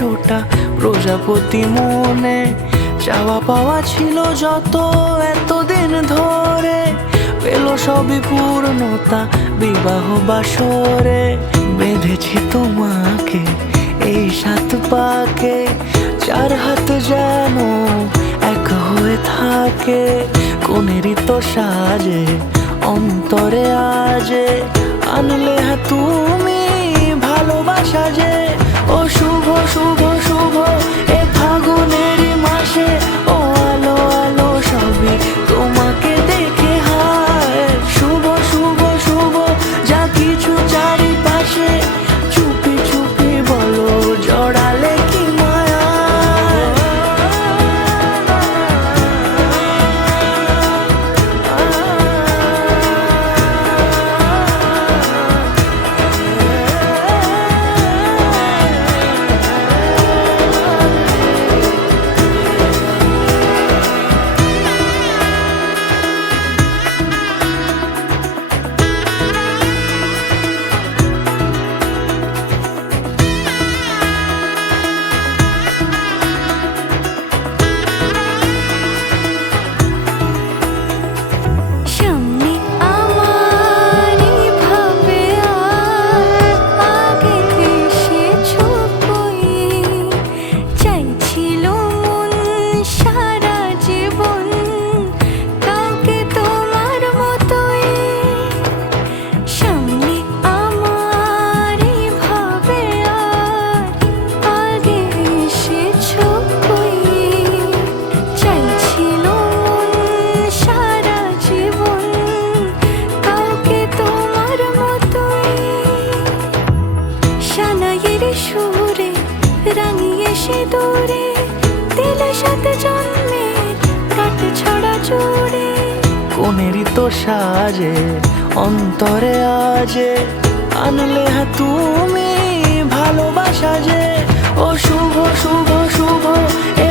100টা প্রজাপতি মনে, চাওয়া পাওয়া ছিল যত এতদিন ধরে, পেল সবই পূর্ণতা বিবাহ বাসরে। বেঁধেছি তোমাকে এই 7 পাকে, 4 হাত যেন এক হয়ে থাকে। কোনেরই তো সাজে অন্তরে আজে, আনলে তুমি ভালোবাসা যে। ও শুভ শুভ শুভ এ ফাগুনেরই মাসে, ও আলো আলো সবই তোমাকে দেখে হায়। শুভ শুভ শুভ যা কিছু চারিপাশে, চুপি চুপি বলো জড়ালে কি মায়া। সুরে রাঙিয়ে সে দূরে দিলে 7 জন্মের কাট ছড়া জুড়ে। কোনেরই তো সাজে অন্তরে আজে, আনলে তুমি ভালোবাসা যে। ও শুভ শুভ শুভ এ